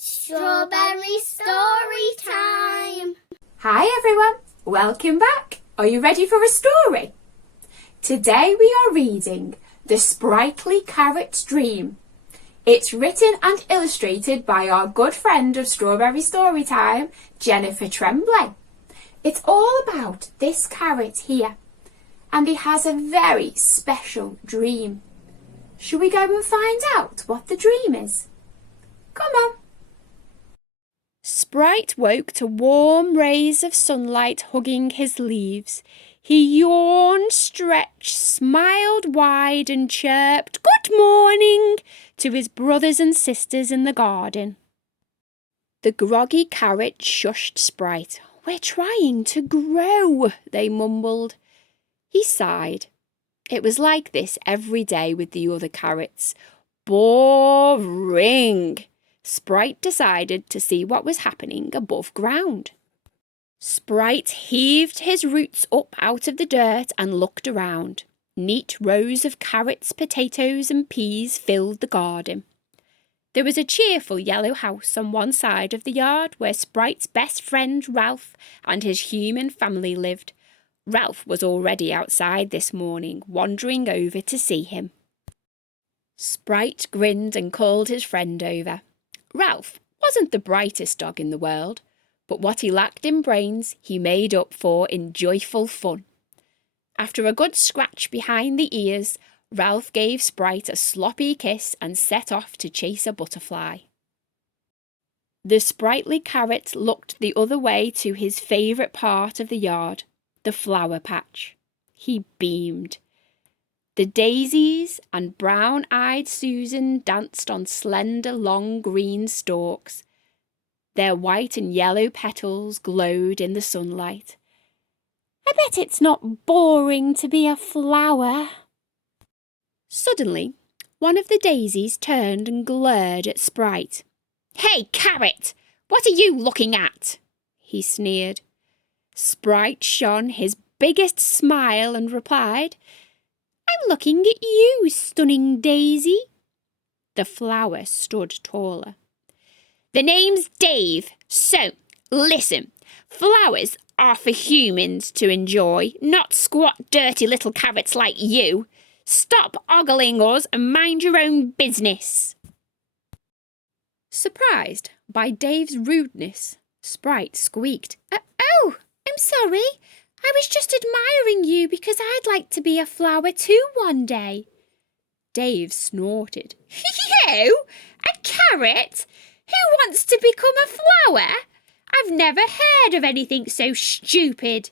Strawberry Storytime! Hi everyone, welcome back. Are you ready for a story? Today we are reading The Sprightly Carrot's Dream. It's written and illustrated by our good friend of Strawberry Storytime, Jennifer Tremblay. It's all about this carrot here, and he has a very special dream. Shall we go and find out what the dream is? Come on. Sprite woke to warm rays of sunlight hugging his leaves. He yawned, stretched, smiled wide and chirped "Good morning" to his brothers and sisters in the garden. The groggy carrot shushed Sprite. "We're trying to grow," they mumbled. He sighed. It was like this every day with the other carrots. Boring. Sprite decided to see what was happening above ground. Sprite heaved his roots up out of the dirt and looked around. Neat rows of carrots, potatoes and peas filled the garden. There was a cheerful yellow house on one side of the yard where Sprite's best friend Ralph and his human family lived. Ralph was already outside this morning, wandering over to see him. Sprite grinned and called his friend over. Ralph wasn't the brightest dog in the world, but what he lacked in brains he made up for in joyful fun. After a good scratch behind the ears, Ralph gave Sprite a sloppy kiss and set off to chase a butterfly. The sprightly carrot looked the other way to his favourite part of the yard, the flower patch. He beamed. The daisies and brown-eyed Susan danced on slender, long green stalks. Their white and yellow petals glowed in the sunlight. "I bet it's not boring to be a flower." Suddenly, one of the daisies turned and glared at Sprite. "Hey, carrot! What are you looking at?" he sneered. Sprite shone his biggest smile and replied, "I'm looking at you, stunning daisy." The flower stood taller. "The name's Dave, so listen, flowers are for humans to enjoy, not squat dirty little carrots like you. Stop ogling us and mind your own business." Surprised by Dave's rudeness, Sprite squeaked, "Oh, I'm sorry. I was just admiring you because I'd like to be a flower too one day." Dave snorted. "You? A carrot? Who wants to become a flower? I've never heard of anything so stupid."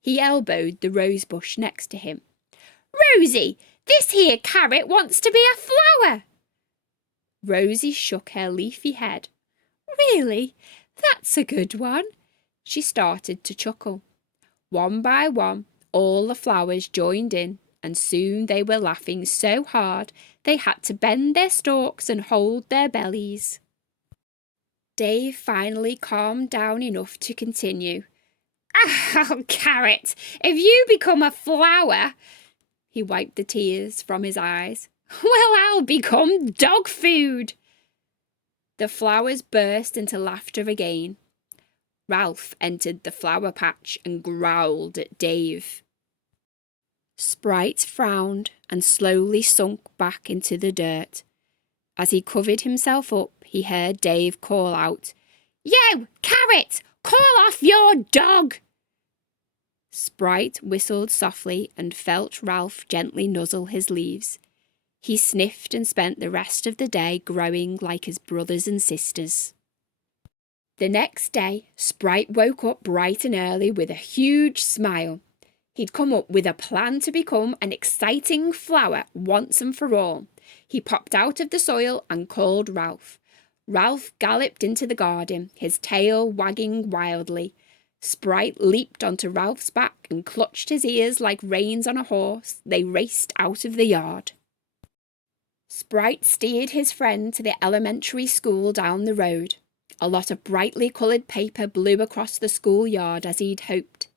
He elbowed the rose bush next to him. "Rosie, this here carrot wants to be a flower." Rosie shook her leafy head. "Really? That's a good one." She started to chuckle. One by one, all the flowers joined in, and soon they were laughing so hard they had to bend their stalks and hold their bellies. Dave finally calmed down enough to continue. "Oh, carrot, if you become a flower," he wiped the tears from his eyes, "well, I'll become dog food." The flowers burst into laughter again. Ralph entered the flower patch and growled at Dave. Sprite frowned and slowly sunk back into the dirt. As he covered himself up, he heard Dave call out, "You, carrot, call off your dog!" Sprite whistled softly and felt Ralph gently nuzzle his leaves. He sniffed and spent the rest of the day growing like his brothers and sisters. The next day, Sprite woke up bright and early with a huge smile. He'd come up with a plan to become an exciting flower once and for all. He popped out of the soil and called Ralph. Ralph galloped into the garden, his tail wagging wildly. Sprite leaped onto Ralph's back and clutched his ears like reins on a horse. They raced out of the yard. Sprite steered his friend to the elementary school down the road. A lot of brightly coloured paper blew across the schoolyard as he'd hoped.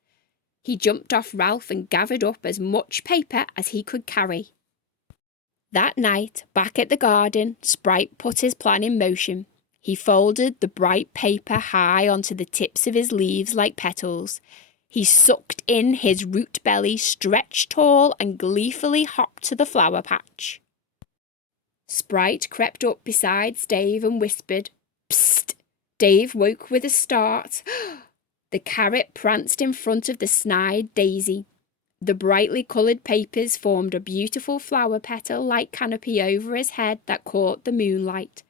He jumped off Ralph and gathered up as much paper as he could carry. That night, back at the garden, Sprite put his plan in motion. He folded the bright paper high onto the tips of his leaves like petals. He sucked in his root belly, stretched tall, and gleefully hopped to the flower patch. Sprite crept up beside Dave and whispered, "Psst!" Dave woke with a start. The carrot pranced in front of the snide daisy. The brightly coloured papers formed a beautiful flower petal-like canopy over his head that caught the moonlight.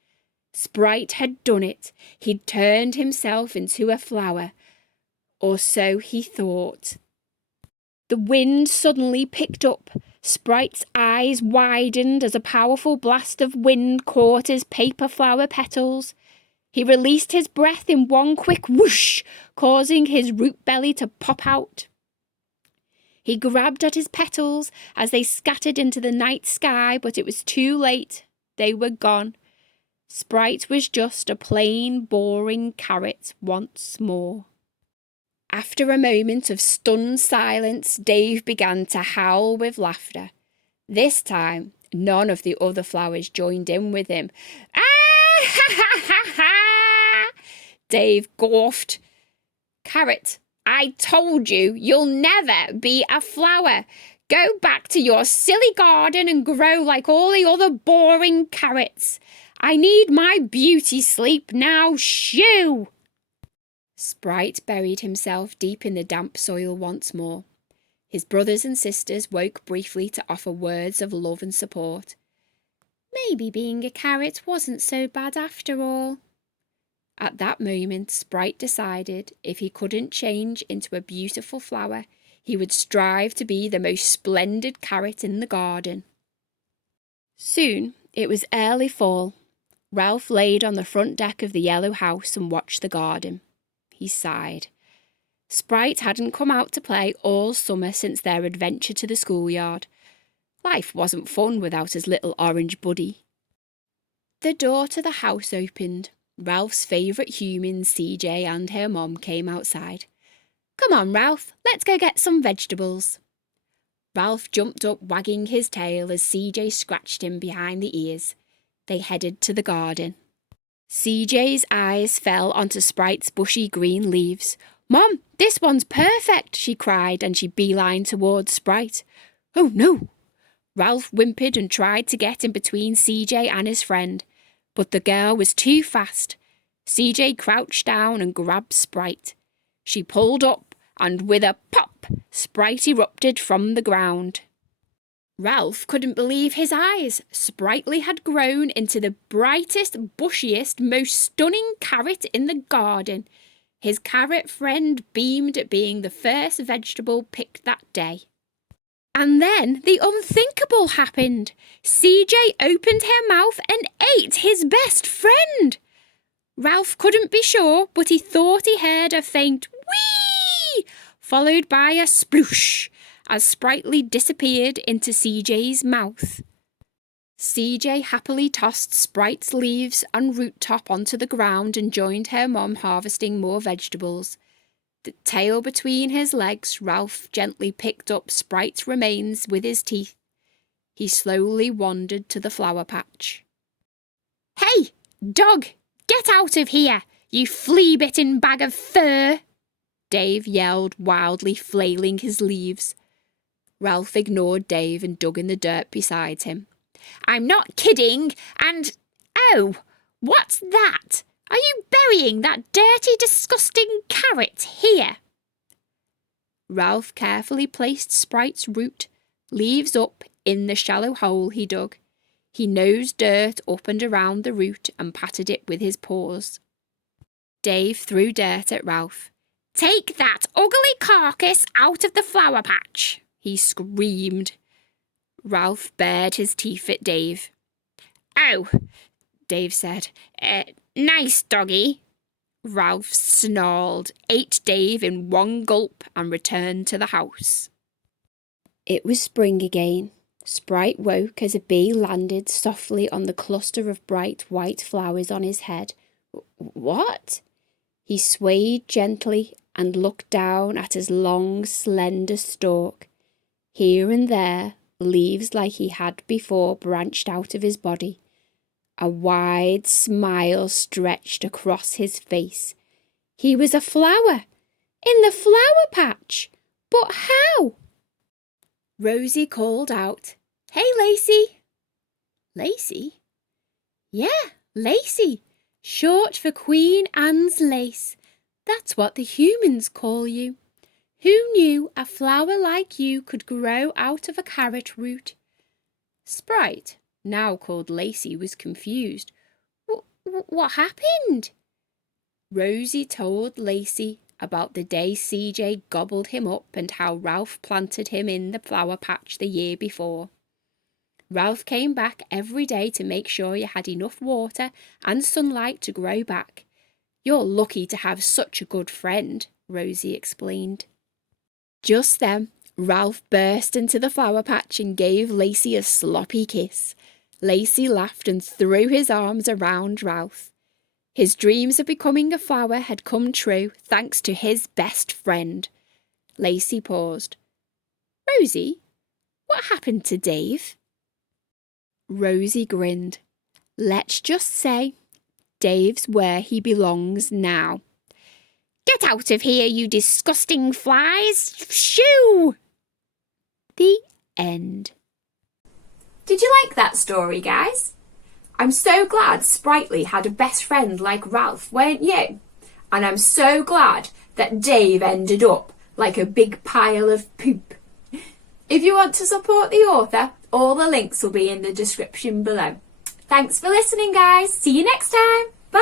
Sprite had done it. He'd turned himself into a flower. Or so he thought. The wind suddenly picked up. Sprite's eyes widened as a powerful blast of wind caught his paper flower petals. He released his breath in one quick whoosh, causing his root belly to pop out. He grabbed at his petals as they scattered into the night sky, but it was too late. They were gone. Sprite was just a plain, boring carrot once more. After a moment of stunned silence, Dave began to howl with laughter. This time, none of the other flowers joined in with him. "Ah, ha, ha, ha, ha!" Dave gawped. "Carrot, I told you, you'll never be a flower. Go back to your silly garden and grow like all the other boring carrots. I need my beauty sleep now, shoo!" Sprite buried himself deep in the damp soil once more. His brothers and sisters woke briefly to offer words of love and support. Maybe being a carrot wasn't so bad after all. At that moment, Sprite decided if he couldn't change into a beautiful flower, he would strive to be the most splendid carrot in the garden. Soon, it was early fall. Ralph laid on the front deck of the yellow house and watched the garden. He sighed. Sprite hadn't come out to play all summer since their adventure to the schoolyard. Life wasn't fun without his little orange buddy. The door to the house opened. Ralph's favourite humans, CJ and her mom, came outside. "Come on, Ralph, let's go get some vegetables." Ralph jumped up, wagging his tail as CJ scratched him behind the ears. They headed to the garden. CJ's eyes fell onto Sprite's bushy green leaves. "Mom, this one's perfect," she cried, and she beelined towards Sprite. "Oh no!" Ralph whimpered and tried to get in between CJ and his friend, but the girl was too fast. CJ crouched down and grabbed Sprite. She pulled up, and with a pop, Sprite erupted from the ground. Ralph couldn't believe his eyes. Sprightly had grown into the brightest, bushiest, most stunning carrot in the garden. His carrot friend beamed at being the first vegetable picked that day. And then the unthinkable happened. CJ opened her mouth and ate his best friend. Ralph couldn't be sure, but he thought he heard a faint whee, followed by a sploosh, as Sprightly disappeared into CJ's mouth. CJ happily tossed Sprite's leaves and root top onto the ground and joined her mom harvesting more vegetables. The tail between his legs, Ralph gently picked up Sprite's remains with his teeth. He slowly wandered to the flower patch. "Hey, dog, get out of here, you flea-bitten bag of fur!" Dave yelled wildly, flailing his leaves. Ralph ignored Dave and dug in the dirt beside him. "I'm not kidding, and... oh, what's that? Are you burying that dirty, disgusting carrot here?" Ralph carefully placed Sprite's root, leaves up, in the shallow hole he dug. He nosed dirt up and around the root and patted it with his paws. Dave threw dirt at Ralph. "Take that ugly carcass out of the flower patch!" he screamed. Ralph bared his teeth at Dave. "Oh," Dave said. Nice doggy." Ralph snarled, ate Dave in one gulp and returned to the house. It was spring again. Sprite woke as a bee landed softly on the cluster of bright white flowers on his head. "What?" He swayed gently and looked down at his long, slender stalk. Here and there, leaves like he had before branched out of his body. A wide smile stretched across his face. He was a flower, in the flower patch. But how? Rosie called out, "Hey, Lacey." Lacey? Yeah, Lacey, short for Queen Anne's lace. That's what the humans call you. Who knew a flower like you could grow out of a carrot root? Sprite, now called Lacey, was confused. What happened? Rosie told Lacey about the day CJ gobbled him up and how Ralph planted him in the flower patch the year before. Ralph came back every day to make sure you had enough water and sunlight to grow back. You're lucky to have such a good friend, Rosie explained. Just then, Ralph burst into the flower patch and gave Lacey a sloppy kiss. Lacey laughed and threw his arms around Ralph. His dreams of becoming a flower had come true thanks to his best friend. Lacey paused. Rosie, what happened to Dave? Rosie grinned. Let's just say Dave's where he belongs now. Get out of here, you disgusting flies! Shoo! The end. Did you like that story, guys? I'm so glad Sprightly had a best friend like Ralph, weren't you? And I'm so glad that Dave ended up like a big pile of poop. If you want to support the author, all the links will be in the description below. Thanks for listening, guys. See you next time. Bye!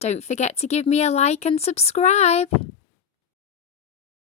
Don't forget to give me a like and subscribe.